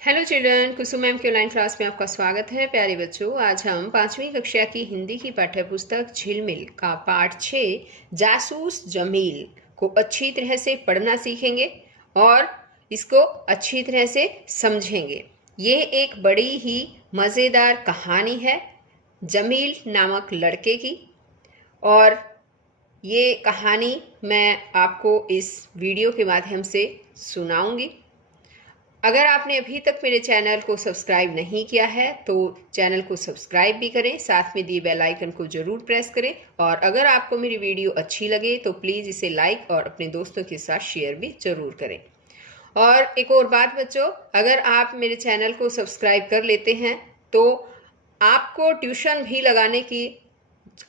Hello children, कुसुम ma'am के online class में आपका स्वागत है। प्यारे बच्चों, आज हम 5वीं कक्षा की हिंदी की पाठ्य पुस्तक झिलमिल का पाठ 6 जासूस जमील को अच्छी तरह से पढ़ना सीखेंगे और इसको अच्छी तरह से समझेंगे। ये एक बड़ी ही मज़ेदार कहानी है जमील नामक लड़के की, और ये कहानी मैं आपको इस वीडियो के माध्यम से सुनाऊंगी। अगर आपने अभी तक मेरे चैनल को सब्सक्राइब नहीं किया है तो चैनल को सब्सक्राइब भी करें, साथ में दिए बेल आइकन को जरूर प्रेस करें। और अगर आपको मेरी वीडियो अच्छी लगे तो प्लीज़ इसे लाइक और अपने दोस्तों के साथ शेयर भी जरूर करें। और एक और बात बच्चों, अगर आप मेरे चैनल को सब्सक्राइब कर लेते हैं तो आपको ट्यूशन भी लगाने की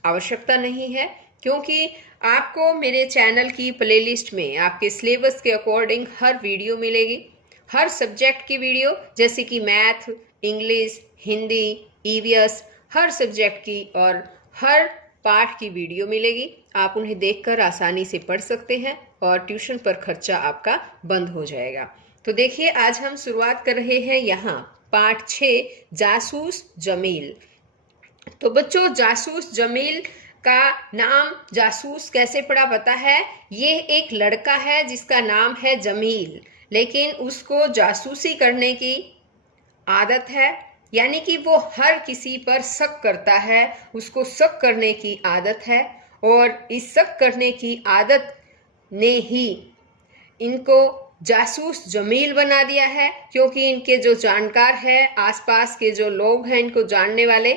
आवश्यकता नहीं है, क्योंकि आपको मेरे चैनल की प्लेलिस्ट में आपके सिलेबस के अकॉर्डिंग हर वीडियो मिलेगी। हर सब्जेक्ट की वीडियो, जैसे कि मैथ, इंग्लिश, हिंदी, ईवीएस, हर सब्जेक्ट की और हर पाठ की वीडियो मिलेगी। आप उन्हें देखकर आसानी से पढ़ सकते हैं और ट्यूशन पर खर्चा आपका बंद हो जाएगा। तो देखिए, आज हम शुरुआत कर रहे हैं यहाँ पाठ 6 जासूस जमील। तो बच्चों, जासूस जमील का नाम जासूस कैसे पड़ा पता है? ये एक लड़का है जिसका नाम है जमील, लेकिन उसको जासूसी करने की आदत है, यानी कि वो हर किसी पर शक करता है, उसको शक करने की आदत है। और इस शक करने की आदत ने ही इनको जासूस जमील बना दिया है, क्योंकि इनके जो जानकार है, आसपास के जो लोग हैं इनको जानने वाले,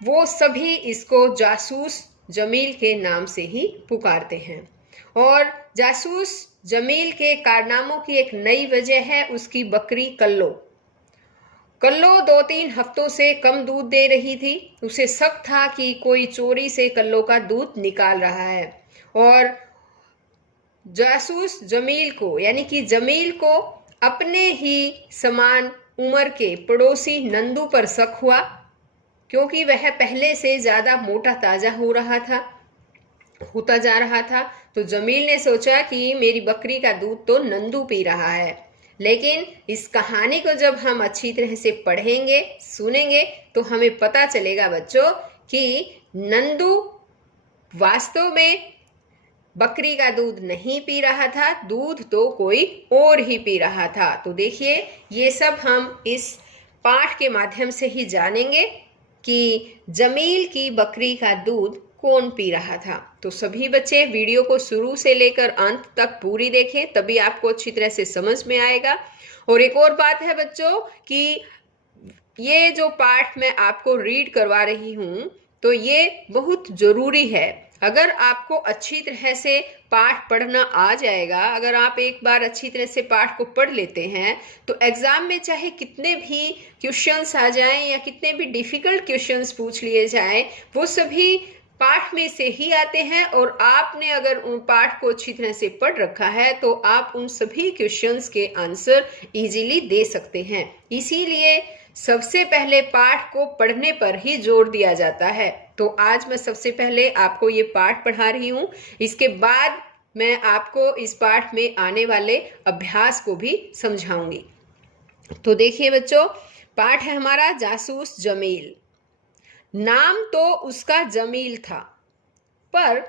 वो सभी इसको जासूस जमील के नाम से ही पुकारते हैं। और जासूस जमील के कारनामों की एक नई वजह है उसकी बकरी कल्लो। कल्लो 2-3 हफ्तों से कम दूध दे रही थी। उसे शक था कि कोई चोरी से कल्लो का दूध निकाल रहा है। और जासूस जमील को, यानी कि जमील को, अपने ही समान उम्र के पड़ोसी नंदू पर शक हुआ, क्योंकि वह पहले से ज्यादा मोटा ताजा होता जा रहा था। तो जमील ने सोचा कि मेरी बकरी का दूध तो नंदू पी रहा है। लेकिन इस कहानी को जब हम अच्छी तरह से पढ़ेंगे, सुनेंगे, तो हमें पता चलेगा बच्चों कि नंदू वास्तव में बकरी का दूध नहीं पी रहा था, दूध तो कोई और ही पी रहा था। तो देखिए, ये सब हम इस पाठ के माध्यम से ही जानेंगे कि जमील की बकरी का दूध कौन पी रहा था। तो सभी बच्चे वीडियो को शुरू से लेकर अंत तक पूरी देखें, तभी आपको अच्छी तरह से समझ में आएगा। और एक और बात है बच्चों कि ये जो पाठ मैं आपको रीड करवा रही हूँ, तो ये बहुत जरूरी है। अगर आपको अच्छी तरह से पाठ पढ़ना आ जाएगा, अगर आप एक बार अच्छी तरह से पाठ को पढ़ लेते हैं, तो एग्जाम में चाहे कितने भी क्वेश्चंस आ जाएं या कितने भी डिफिकल्ट क्वेश्चंस पूछ लिए जाएं, वो सभी पाठ में से ही आते हैं। और आपने अगर उन पाठ को अच्छी तरह से पढ़ रखा है तो आप उन सभी क्वेश्चंस के आंसर इजीली दे सकते हैं। इसीलिए सबसे पहले पाठ को पढ़ने पर ही जोर दिया जाता है। तो आज मैं सबसे पहले आपको ये पाठ पढ़ा रही हूँ, इसके बाद मैं आपको इस पाठ में आने वाले अभ्यास को भी समझाऊंगी। तो देखिए बच्चों, पाठ है हमारा जासूस जमील। नाम तो उसका जमील था, पर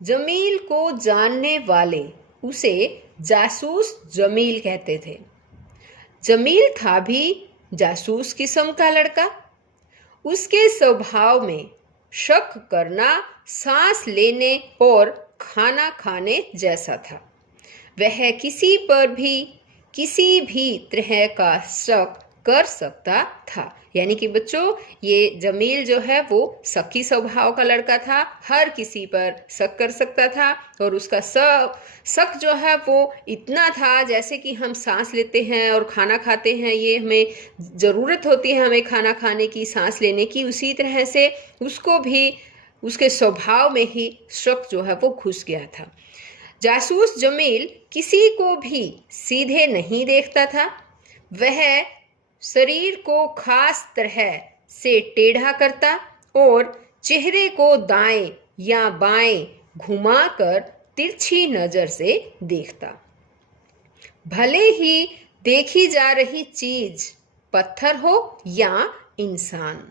जमील को जानने वाले उसे जासूस जमील कहते थे। जमील था भी जासूस किस्म का लड़का। उसके स्वभाव में शक करना सांस लेने और खाना खाने जैसा था। वह किसी पर भी किसी भी तरह का शक कर सकता था। यानी कि बच्चों, ये जमील जो है वो शकी स्वभाव का लड़का था, हर किसी पर शक कर सकता था। और उसका शक जो है वो इतना था, जैसे कि हम सांस लेते हैं और खाना खाते हैं, ये हमें ज़रूरत होती है हमें खाना खाने की, सांस लेने की, उसी तरह से उसको भी उसके स्वभाव में ही शक जो है वो घुस गया था। जासूस जमील किसी को भी सीधे नहीं देखता था। वह शरीर को खास तरह से टेढ़ा करता और चेहरे को दाएं या बाएं घुमाकर तिरछी नजर से देखता। भले ही देखी जा रही चीज पत्थर हो या इंसान।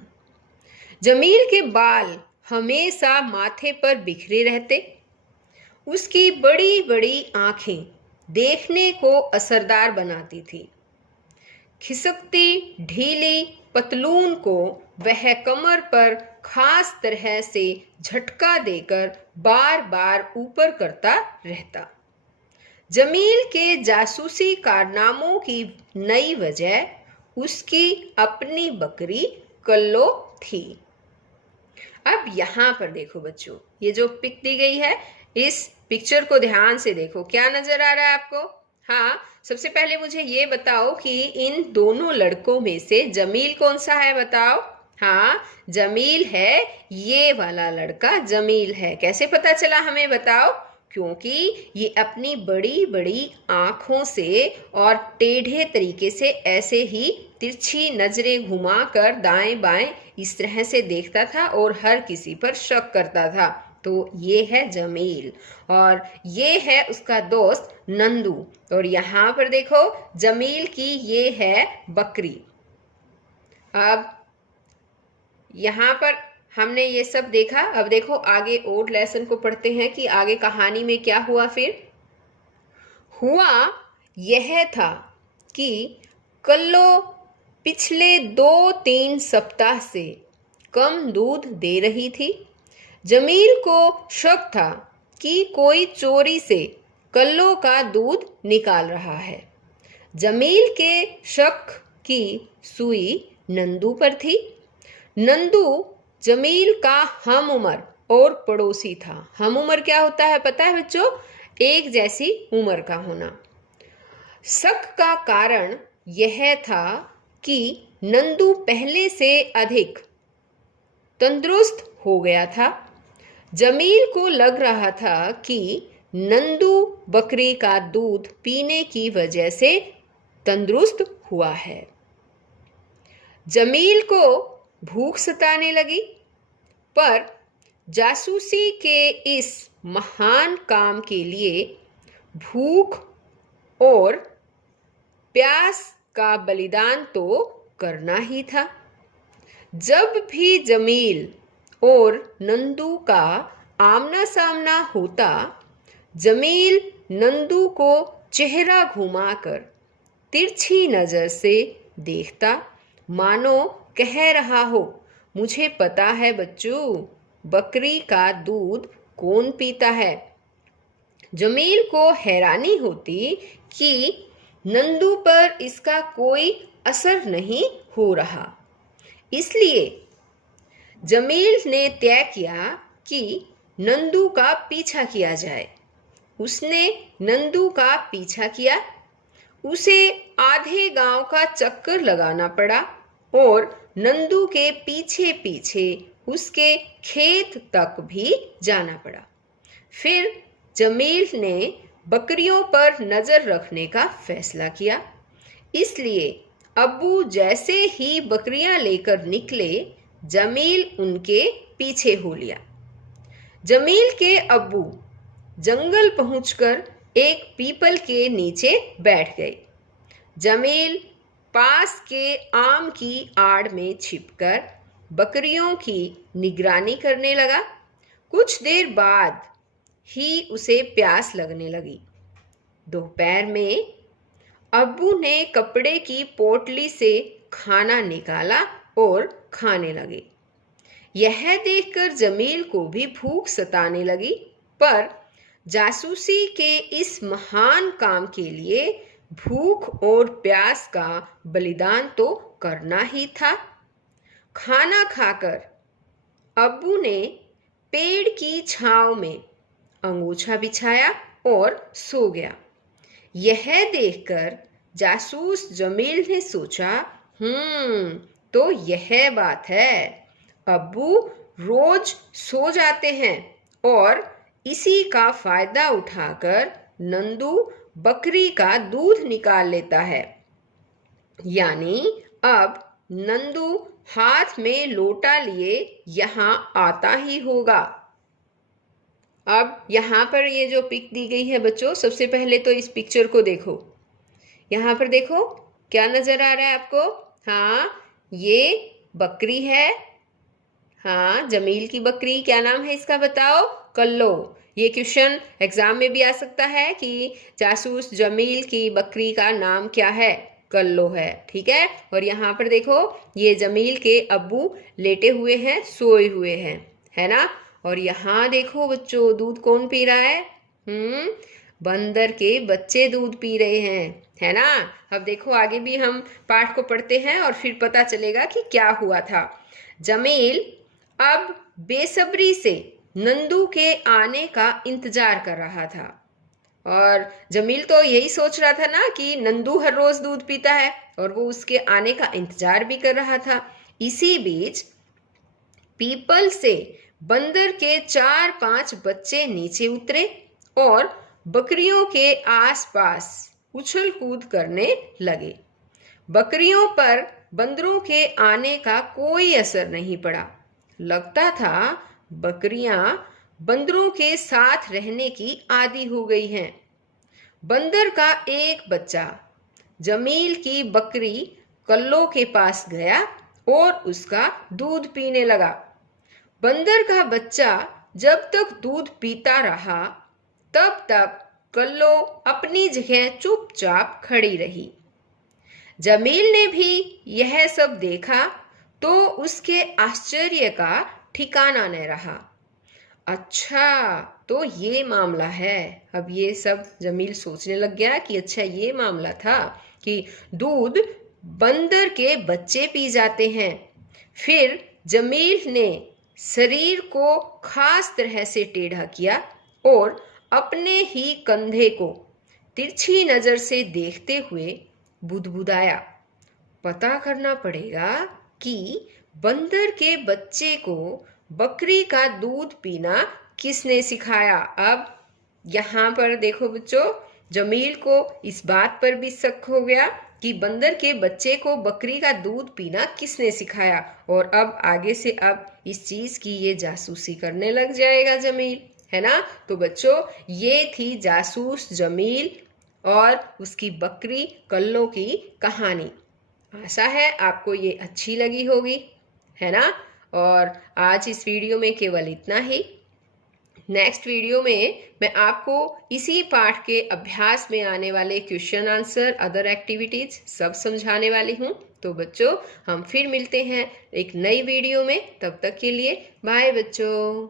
जमील के बाल हमेशा माथे पर बिखरे रहते। उसकी बड़ी बड़ी आंखें देखने को असरदार बनाती थी। खिसकती ढीली पतलून को वह कमर पर खास तरह से झटका देकर बार बार ऊपर करता रहता। जमील के जासूसी कारनामों की नई वजह उसकी अपनी बकरी कल्लो थी। अब यहाँ पर देखो बच्चों, ये जो पिक दी गई है, इस पिक्चर को ध्यान से देखो। क्या नजर आ रहा है आपको? हाँ, सबसे पहले मुझे ये बताओ कि इन दोनों लड़कों में से जमील कौन सा है, बताओ। हाँ, जमील है, ये वाला लड़का जमील है। कैसे पता चला हमें, बताओ? क्योंकि ये अपनी बड़ी बड़ी आंखों से और टेढ़े तरीके से ऐसे ही तिरछी नजरें घुमाकर दाएं बाएं इस तरह से देखता था और हर किसी पर शक करता था। तो ये है जमील और ये है उसका दोस्त नंदू। और यहाँ पर देखो, जमील की ये है बकरी। अब यहाँ पर हमने ये सब देखा। अब देखो आगे और लेसन को पढ़ते हैं कि आगे कहानी में क्या हुआ। फिर हुआ यह था कि कल्लो पिछले 2-3 सप्ताह से कम दूध दे रही थी। जमील को शक था कि कोई चोरी से कल्लो का दूध निकाल रहा है। जमील के शक की सुई नंदू पर थी। नंदू जमील का हम उम्र और पड़ोसी था। हम उम्र क्या होता है पता है बच्चों? एक जैसी उम्र का होना। शक का कारण यह था कि नंदू पहले से अधिक तंदुरुस्त हो गया था। जमील को लग रहा था कि नंदू बकरी का दूध पीने की वजह से तंदुरुस्त हुआ है। जमील को भूख सताने लगी, पर जासूसी के इस महान काम के लिए भूख और प्यास का बलिदान तो करना ही था। जब भी जमील और नंदू का आमना सामना होता, जमील नंदू को चेहरा घुमाकर तिरछी नजर से देखता, मानो कह रहा हो, मुझे पता है बच्चों, बकरी का दूध कौन पीता है। जमील को हैरानी होती कि नंदू पर इसका कोई असर नहीं हो रहा। इसलिए जमील ने तय किया कि नंदू का पीछा किया जाए। उसने नंदू का पीछा किया। उसे आधे गांव का चक्कर लगाना पड़ा और नंदू के पीछे पीछे उसके खेत तक भी जाना पड़ा। फिर जमील ने बकरियों पर नजर रखने का फैसला किया। इसलिए अब्बू जैसे ही बकरियां लेकर निकले, जमील उनके पीछे हो लिया। जमील के अब्बू जंगल पहुंचकर एक पीपल के नीचे बैठ गए। जमील पास के आम की आड़ में छिपकर बकरियों की निगरानी करने लगा। कुछ देर बाद ही उसे प्यास लगने लगी। दोपहर में अब्बू ने कपड़े की पोटली से खाना निकाला और खाने लगे। यह देखकर जमील को भी भूख सताने लगी, पर जासूसी के इस महान काम के लिए भूख और प्यास का बलिदान तो करना ही था। खाना खाकर अब्बू ने पेड़ की छांव में अंगोछा बिछाया और सो गया। यह देखकर जासूस जमील ने सोचा, तो यह बात है, अब्बू रोज सो जाते हैं और इसी का फायदा उठाकर नंदू बकरी का दूध निकाल लेता है। यानी अब नंदू हाथ में लोटा लिए यहाँ आता ही होगा। अब यहाँ पर ये जो पिक दी गई है बच्चों, सबसे पहले तो इस पिक्चर को देखो। यहाँ पर देखो क्या नजर आ रहा है आपको? हाँ, ये बकरी है। हाँ, जमील की बकरी। क्या नाम है इसका बताओ? कल्लो। ये क्वेश्चन एग्जाम में भी आ सकता है कि जासूस जमील की बकरी का नाम क्या है? कल्लो है। ठीक है। और यहाँ पर देखो ये जमील के अब्बू लेटे हुए हैं, सोए हुए हैं, है ना। और यहाँ देखो बच्चों, दूध कौन पी रहा है? बंदर के बच्चे दूध पी रहे हैं, है ना। अब देखो आगे भी हम पाठ को पढ़ते हैं और फिर पता चलेगा कि क्या हुआ था। जमील अब बेसब्री से नंदू के आने का इंतजार कर रहा था। और जमील तो यही सोच रहा था ना कि नंदू हर रोज दूध पीता है और वो उसके आने का इंतजार भी कर रहा था। इसी बीच पीपल से बंदर के 4-5 बच्चे नीचे उतरे और बकरियों के आसपास उछल कूद करने लगे। बकरियों पर बंदरों के आने का कोई असर नहीं पड़ा। लगता था बकरियां बंदरों के साथ रहने की आदी हो गई हैं। बंदर का एक बच्चा जमील की बकरी कल्लो के पास गया और उसका दूध पीने लगा। बंदर का बच्चा जब तक दूध पीता रहा तब तक कल्लो अपनी जगह चुपचाप खड़ी रही। जमील ने भी यह सब देखा तो उसके आश्चर्य का ठिकाना न रहा। अच्छा, तो ये मामला है। अब ये सब जमील सोचने लग गया कि अच्छा ये मामला था कि दूध बंदर के बच्चे पी जाते हैं। फिर जमील ने शरीर को खास तरह से टेढ़ा किया और अपने ही कंधे को तिरछी नजर से देखते हुए बुदबुदाया, पता करना पड़ेगा कि बंदर के बच्चे को बकरी का दूध पीना किसने सिखाया। अब यहाँ पर देखो बच्चों, जमील को इस बात पर भी शक हो गया कि बंदर के बच्चे को बकरी का दूध पीना किसने सिखाया। और अब आगे से अब इस चीज की ये जासूसी करने लग जाएगा जमील, है ना। तो बच्चों ये थी जासूस जमील और उसकी बकरी कल्लो की कहानी। आशा है आपको ये अच्छी लगी होगी, है ना। और आज इस वीडियो में केवल इतना ही। नेक्स्ट वीडियो में मैं आपको इसी पाठ के अभ्यास में आने वाले क्वेश्चन आंसर, अदर एक्टिविटीज सब समझाने वाली हूँ। तो बच्चों हम फिर मिलते हैं एक नई वीडियो में। तब तक के लिए बाय बच्चों।